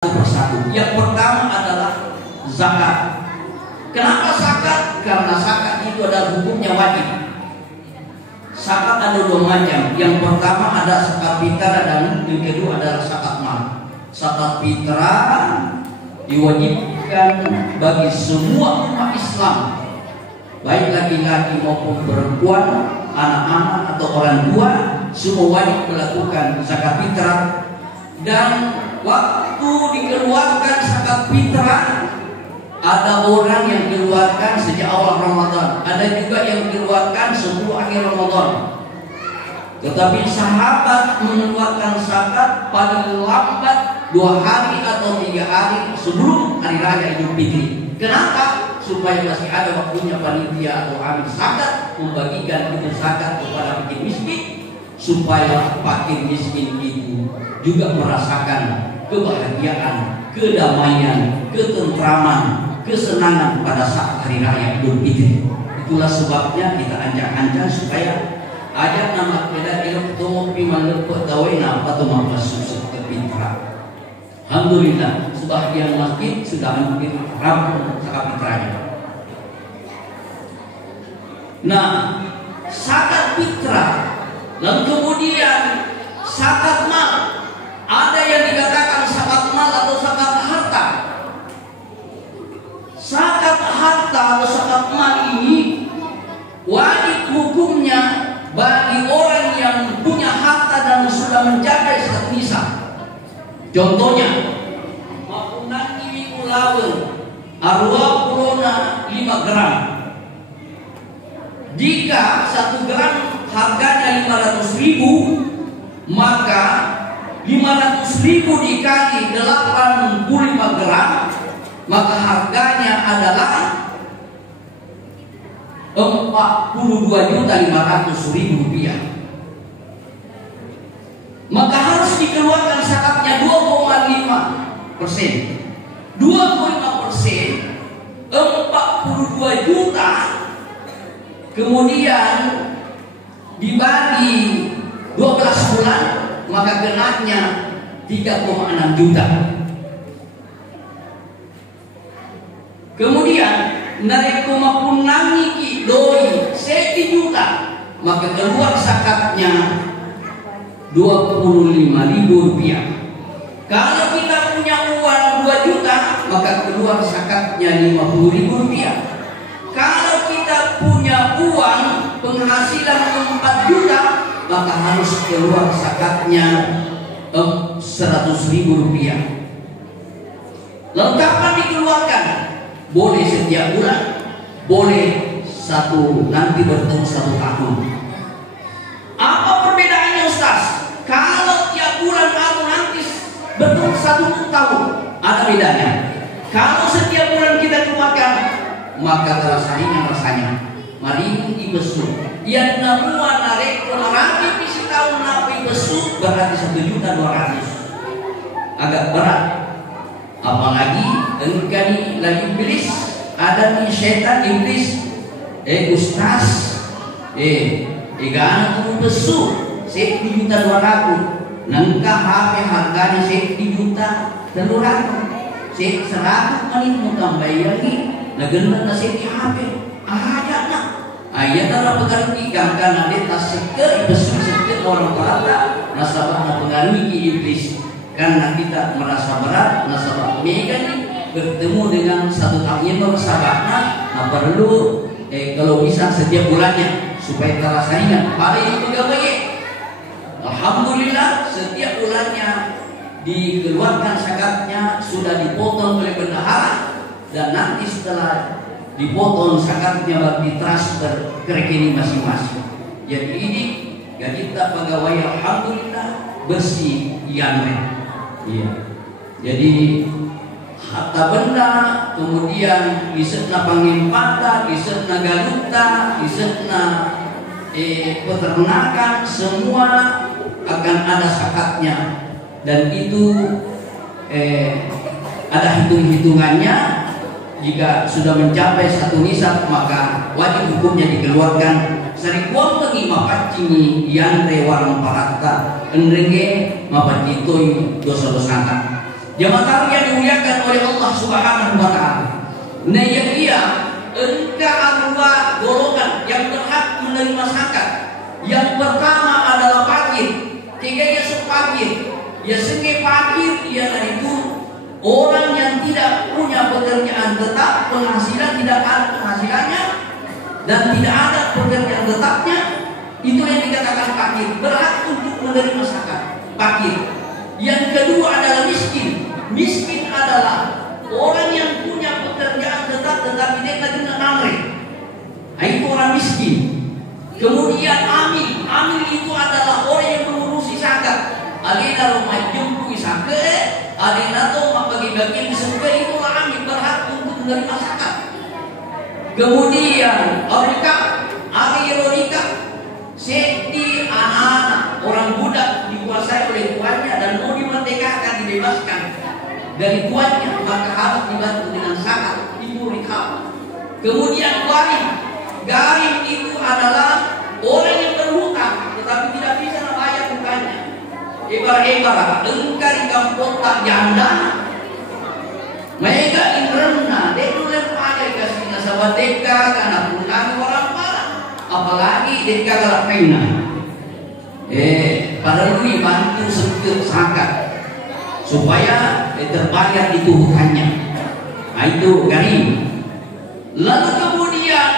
persatu. Yang pertama adalah zakat. Kenapa zakat? Karena zakat itu adalah hukumnya wajib. Zakat ada dua macam. Yang pertama ada zakat fitrah dan yang kedua adalah zakat mal. Zakat fitrah diwajibkan bagi semua umat Islam, baik laki-laki maupun perempuan, anak-anak atau orang tua, semua wajib melakukan zakat fitrah. Dan waktu dikeluarkan zakat fitrah, ada orang yang keluarkan sejak awal Ramadan, ada juga yang keluarkan sebelum akhir Ramadan. Tetapi sahabat mengeluarkan zakat paling lambat 2 hari atau 3 hari sebelum hari raya Idul Fitri. Kenapa? Supaya masih ada waktunya panitia atau amil zakat membagikan itu zakat kepada fakir miskin, supaya fakir miskin itu juga merasakan kebahagiaan, kedamaian, ketentraman, kesenangan pada saat hari raya Idul Fitri. Itulah sebabnya kita ancang-ancang supaya ajak nama kita ilmu piman lepot dawena atau mampus kepintaran. Alhamdulillah, sebagian masjid sudah hampir rampung zakat fitrahnya. Nah, zakat fitrah, lalu kemudian zakat mal. Ada yang dikatakan zakat mal atau zakat harta. Zakat harta atau zakat mal ini wajib hukumnya bagi orang yang punya harta dan sudah mencapai 1 nisab. Contohnya, mapunangi ulawen arwa pulona 5 gram. Jika 1 gram harganya 500.000, maka 500.000 dikali 85 gram, maka harganya adalah 42.500.000 rupiah. Maka harus dikeluarkan zakatnya 2,5%. 2,5% 42 juta, kemudian dibagi 12 bulan, maka kenanya 3,6 juta. Kemudian narik kumapunangi ki doi 1 juta, maka keluar zakatnya 25.000 rupiah. Kalau kita punya uang 2 juta, maka keluar zakatnya 50.000 rupiah. Kalau kita punya uang penghasilan 4 juta, maka harus keluar zakatnya 100.000 rupiah. Lalu kapan dikeluarkan? Boleh setiap bulan, boleh nanti bertemu 1 tahun. Apa perbedaannya, Ustaz? Kalau tiap bulan atau nanti bertemu 1 tahun, ada bedanya. Kalau setiap bulan kita keluarkan, maka terasa ringan rasanya. Mari dibesu. Yang namua narik nanti visi tahun napi besu berarti 1.200.000. Agak berat. Apalagi engkau lagi iblis, ada nih setan iblis. Ustaz, gana besu 1.200.000. Nangka HP harganya 1.200.000. 100 menit mau tambahin naganda na si HP aja na ayat na pagkaroon ikang ka na tas seker ibesu orang parata nasabah na pengaruhi iblis, karena kita merasa berat nasabah mega nih bertemu dengan 1 tahun bersabahna. Nah perlu kalau bisa setiap bulannya supaya terasa ringan. Pada itu gawe. Alhamdulillah setiap bulannya dikeluarkan zakatnya, sudah dipotong oleh bendahara, dan nanti setelah dipotong zakatnya bagi transfer ke rekening masing-masing. Jadi ini gaji tak pegawai alhamdulillah bersih yanwe. Iya. Jadi harta benda, kemudian disetna pangimpata, disetna galuta, disetna peternakan, semua akan ada zakatnya. Dan itu ada hitung-hitungannya. Jika sudah mencapai 1 nisab, maka wajib hukumnya dikeluarkan. Sarikuang lagi mapacini yang warang parata enrenge mapacitoi dosa-dosana. Jemaah yang dimuliakan oleh Allah Subhanahu wa taala. Nah, yang dia engkau arwah golongan yang berhak menerima zakat. Yang pertama adalah fakir. Tiganya sepakir. Ya senge fakir ialah itu orang yang tidak punya pekerjaan tetap, penghasilan tidak ada penghasilannya dan tidak ada pekerjaan tetapnya. Itu yang dikatakan fakir, berhak untuk menerima zakat. Fakir. Yang kedua adalah miskin. Miskin adalah orang yang punya pekerjaan tetap tetapi dia tidak guna namre. Itu orang miskin. Kemudian amil. Amil itu adalah orang yang mengurusi zakat. Alina rumah jumpu zakat, alina tu bagi-bagi zakat, itulah amil, berhak untuk menerima zakat. Kemudian orika, orika, seti anak-anak, orang budak dikuasai oleh tuannya dan mau dimerdekakan, dibebaskan dari tuannya, maka harus dibantu dengan zakat. Itu rikab. Kemudian garim. Garim itu adalah orang yang berhutang tetapi tidak bisa membayar hutangnya. Ibarat engkau di kampung tak janda, mereka inrena, dia nulen pakai kasih nasabah deka karena pulang orang parah, apalagi deka galak pena. Padahal itu bantu sedikit zakat supaya terbayar itu hutangnya. Nah, itu garim. Lalu kemudian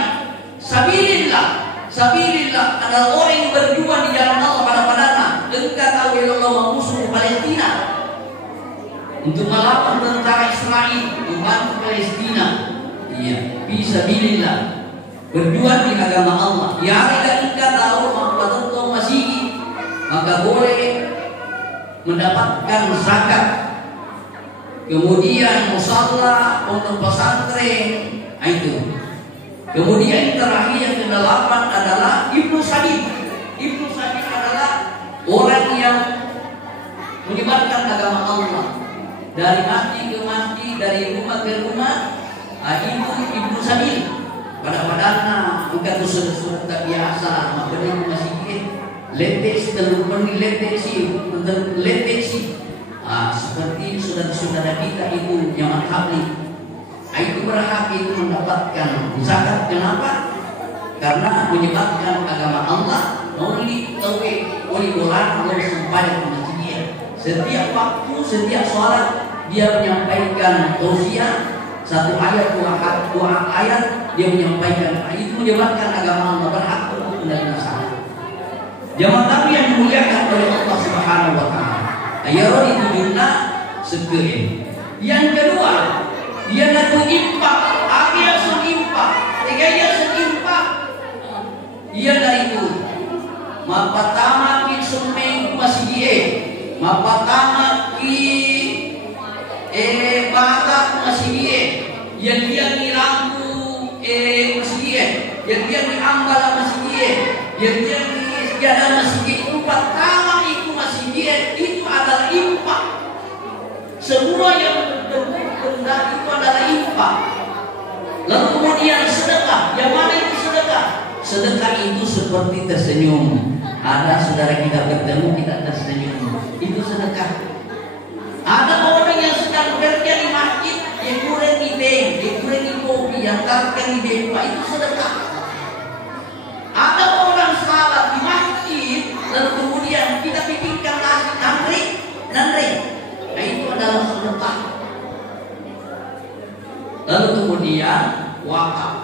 sabilillah. Sabilillah adalah orang yang berjuang di jalan Allah pada padana. Engkau tahu Allah musuh Palestina untuk melawan tentara Israel, membantu Palestina. Iya, fisabilillah, berjuang di agama Allah. Ya, engkau tahu bahwa tentang masih maka boleh mendapatkan zakat. Kemudian musalla, pondok pesantren, itu. Kemudian terakhir yang ke-8 adalah Ibnu Sabil. Ibnu Sabil adalah orang yang menyebarkan agama Allah dari masjid ke masjid, dari rumah ke rumah. Itu Ibnu Sabil. Pada-padana engkau sudah tak biasa, maka dia masih letes telur pening letes sih. Seperti saudara-saudara kita itu yang habli. Itu berhak itu mendapatkan zakat. Kenapa? Karena menyebarkan agama Allah. Oleh orang sembahyang di masjid. Setiap waktu, setiap sholat dia menyampaikan tausiah, satu ayat, dua ayat dia menyampaikan. Itu menyebarkan agama Allah, berhak untuk menerima zakat. Jamaah kami yang dimuliakan oleh Allah Subhanahu wa taala. Ayat itu jumlah sekian. Yang kedua, dia nak impak, akhirnya senimpak, tiganya senimpak. Ia dari itu, mapatama ki sumeng masih dia, mapatama ki batak masih dia, yang dia ni lampu masih dia, yang dia ni ambala masih dia, yang dia ni sejadah masih dia. Pertama itu masih dia, itu adalah impak. Semua yang rendah itu adalah infak. Lalu kemudian sedekah. Yang mana itu sedekah? Sedekah itu seperti tersenyum. Ada saudara kita bertemu, kita tersenyum. Itu sedekah. Ada orang yang sedang bekerja di masjid, dia kurang ide, dia kurang kopi, yang tarkan ide, itu sedekah. Ada orang salat di masjid, lalu kemudian kita pikirkan nasi nandri. Nah, itu adalah sedekah. Lalu kemudian wakaf.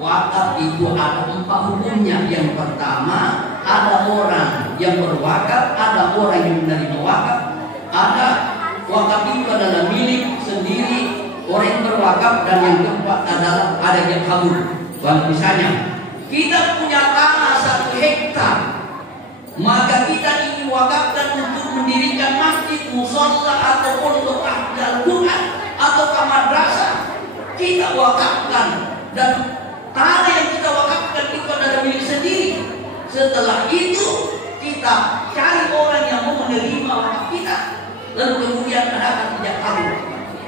Wakaf itu ada 4 hukumnya. Yang pertama, ada orang yang berwakaf, ada orang yang menerima wakaf. Ada wakaf itu adalah milik sendiri orang yang berwakaf, dan yang keempat adalah ada yang kabur. Misalnya, kita punya tanah 1 hektar, maka kita ingin wakafkan untuk mendirikan masjid, mushola, atau pondok Al-Quran, atau madrasah. Kita wakafkan, dan tanah yang kita wakafkan itu adalah milik sendiri. Setelah itu kita cari orang yang mau menerima wakaf kita, lalu kemudian ada tidak tahu.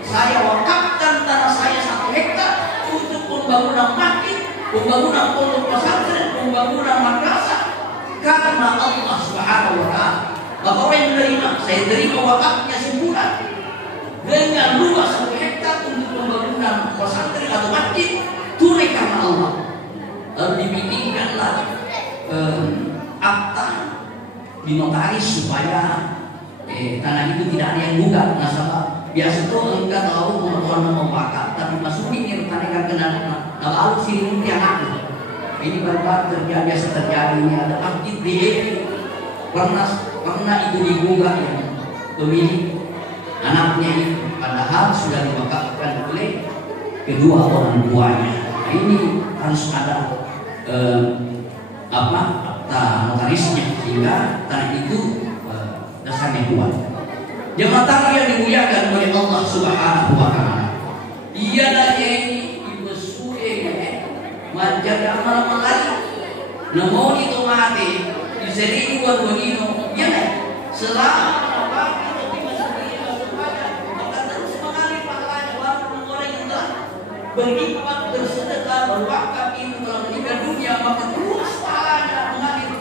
Saya wakafkan tanah saya 1 hektar untuk pembangunan masjid, pembangunan pondok pesantren, pembangunan madrasah, karena Allah Subhanahu wa taala. Maka orang yang menerima, saya terima wakafnya sebulan. dengan luas 1 hektar untuk pembangunan pesantren atau masjid tunai karena Allah. Lalu dibikinkanlah akta di notaris supaya tanah itu tidak ada yang gugat. Nasabah biasa tuh enggak tahu pemotongan mau pakai, tapi masukin yang tanahkan kena lalu sini anak. Ini baru terjadi, biasa terjadi. Ini ada masjid di pernah itu digugat yang pemilik anaknya itu, padahal sudah diwakafkan oleh kedua orang tuanya. Nah, ini harus ada akta notarisnya sehingga tanah itu dasarnya kuat. Jemaah yang dimuliakan oleh Allah Subhanahu wa taala. Ia dari ibu suwe menjaga amal lain. Namun itu mati diseri buat begino. Ya selama beriman bersedekah berwakaf itu telah meninggal dunia, maka terus pahalanya mengalir.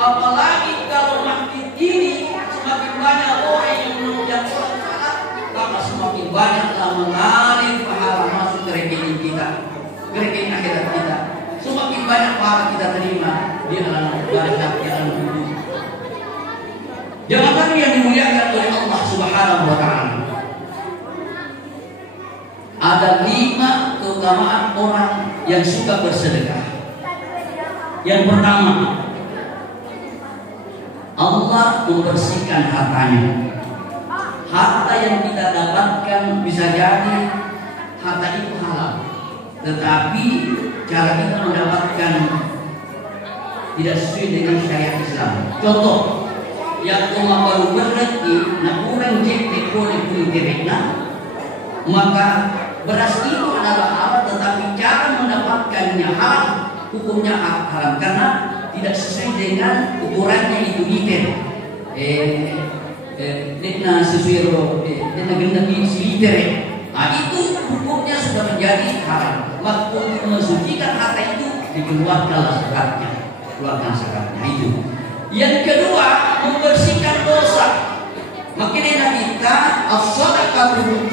Apalagi kalau masjid ini semakin banyak orang yang menunjang sholat salat, maka semakin banyaklah mengalir pahala masuk ke rekening kita, ke rekening akhirat kita. Semakin banyak pahala kita terima di alam barzakh, di alam kubur. Jemaah yang dimuliakan oleh Allah Subhanahu wa taala. Ada 5 keutamaan orang yang suka bersedekah. Yang pertama, Allah membersihkan hartanya. Harta yang kita dapatkan bisa jadi harta itu halal, tetapi cara kita mendapatkan tidak sesuai dengan syariat Islam. Contoh, yang cuma baru berarti nak kurang jepit boleh punya maka beras itu adalah halal, tetapi cara mendapatkannya haram, hukumnya haram karena tidak sesuai dengan ukurannya itu liter. Dena sesuai dena genda di liter. Nah, itu hukumnya sudah menjadi haram. Maka untuk mensucikan harta itu dikeluarkan zakatnya, keluarkan zakatnya itu. Yang kedua, membersihkan dosa. Makanya kita as-sadaqatu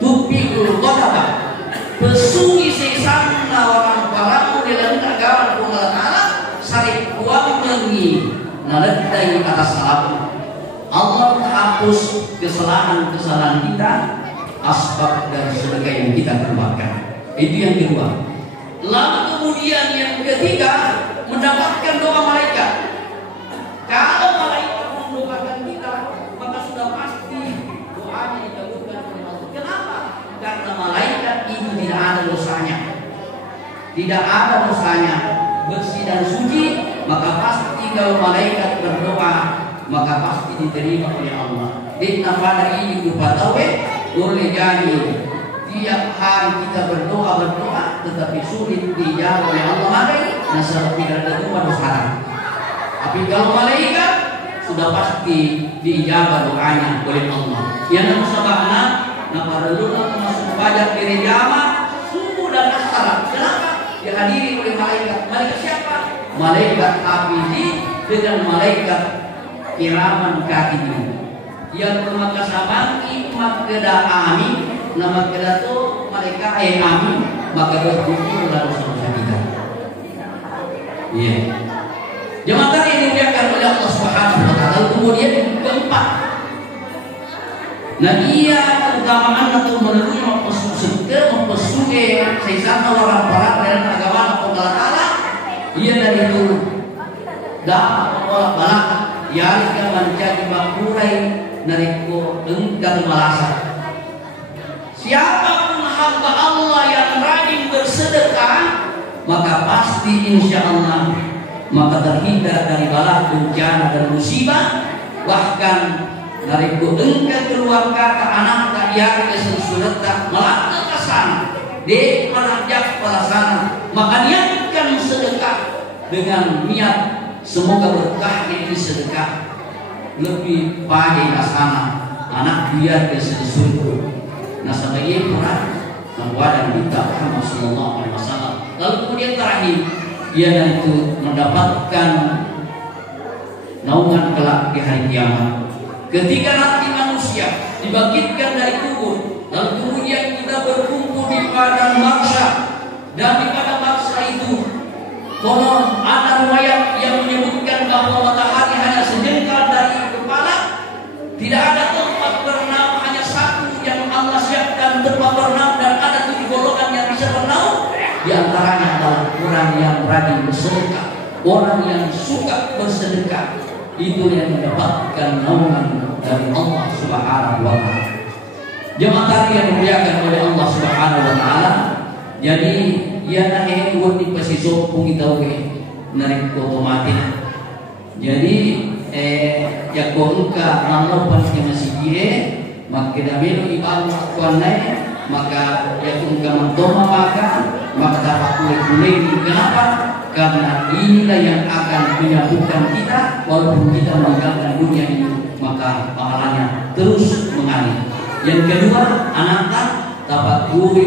tupikul qadaba. Pesugi sesana orang palaku dalam agama Allah Ta'ala sari kuat mengi naladai atas salah. Allah hapus kesalahan-kesalahan kita asbab dan sedekah yang kita keluarkan. Itu yang kedua. Lalu kemudian yang ketiga, mendapatkan doa malaikat. Kalau malaikat mendoakan kita, maka sudah pasti doanya dikabulkan oleh Allah. Kenapa? Karena malaikat itu tidak ada dosanya. Tidak ada dosanya, bersih dan suci, maka pasti kalau malaikat berdoa, maka pasti diterima oleh Allah. Ditna pada ini kupatawe, boleh jadi tiap hari kita berdoa, tetapi sulit dijawab oleh Allah. Maka nasab tidak ada doa dosa. Tapi kalau malaikat sudah pasti diijabah doanya oleh Allah. Yang musabahna, pada dulu masuk pajak diri jamaah, sungguh dan asal. Kenapa? Dihadiri oleh malaikat. Malaikat siapa? Malaikat hafidhi dengan malaikat kiraman katibin. Yang bermaka sabangi makeda amin, nama keda tu malaikat amin, maka berkumpul lalu dosa kita. Iya. Jemaah yang dimuliakan oleh Allah Subhanahu wa taala. Kemudian keempat, nah ia keutamaan atau menerima mempesuke sesama orang barat dalam agama Allah Ta'ala. Ia dari itu dapat orang barat yang menjadi bakurai nariko engkau merasa. Siapapun hamba Allah yang rajin bersedekah, maka pasti insya Allah maka terhindar dari bala bencana dan musibah. Bahkan dari engkau keluarga ke anak tak yang kesensurata melangkah ke sana di menajak pada sana, maka niatkan sedekah dengan niat semoga berkah itu sedekah lebih baik ke sana anak biar kesensurata. Nah sebagai peran dan kita Muhammad Sallallahu Alaihi Wasallam. Lalu kemudian terakhir, ia itu mendapatkan naungan kelak di hari kiamat. Ketika nanti manusia dibangkitkan dari kubur, lalu kemudian kita berkumpul di padang mahsyar. Dan di padang mahsyar itu konon ada riwayat yang menyebutkan bahwa matahari hanya sejengkal dari kepala. Tidak ada tempat berenang, hanya satu yang Allah siapkan tempat berenang, dan ada 7 golongan yang bisa berenang. Di antaranya adalah orang yang rajin bersedekah, orang yang suka bersedekah. Itu yang mendapatkan naungan dari Allah Subhanahu wa Ta'ala. Jemaah tadi yang dimuliakan oleh Allah Subhanahu wa Ta'ala. Jadi ya naik buat di pesisir pun kita narik otomatis. Jadi ya kongka nanopan kena sigie maka dabelo ibang kuanai maka ya kongka mantoma maka dapat kulit kenapa? Karena inilah yang akan menyatukan kita walaupun kita meninggalkan dunia ini, maka pahalanya terus mengalir. Yang kedua, anak dapat guru